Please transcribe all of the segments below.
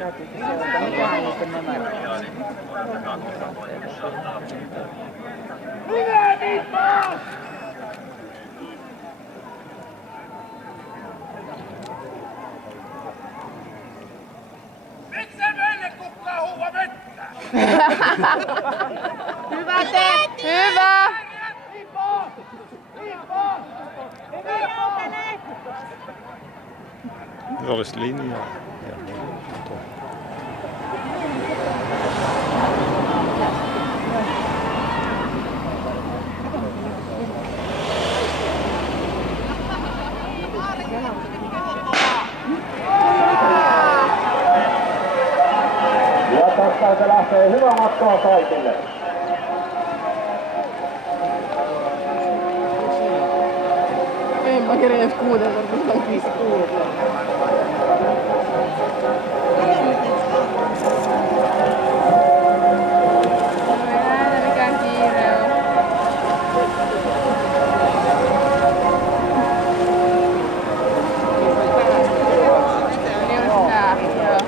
Täytyykö seurata, mikähän niiden numero on? Hyvä Mikko! Miksei meille kukaan huua vettä? Hyvä te! Hyvä! Mikko! Mikko! Se olisi linjaa. Ja tästä se lähtee hyvä matkaa kaikille. En mä kerennyt kuuntella, kun on 5 kuulua. Mikään kiire on.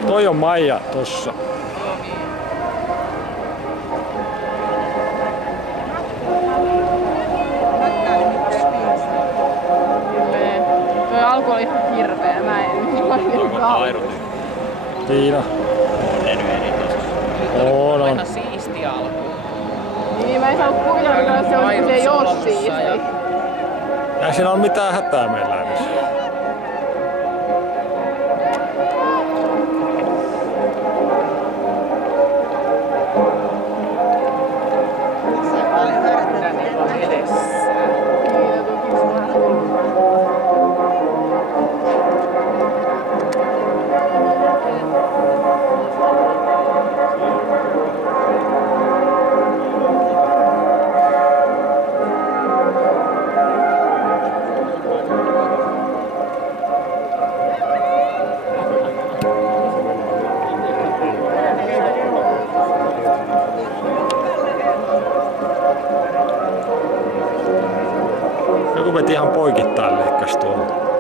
Toi on Maija tossa. Toi alku oli ihan hirveä, mä en Airutin. Tiina. On. Aika siisti alku. Niin, mä en saanut kuvitella, että se olisi, kun se ei oo siisti. Ei siinä ole mitään hätää meillä edes. Joku veti ihan poikittain leikkas tuolla.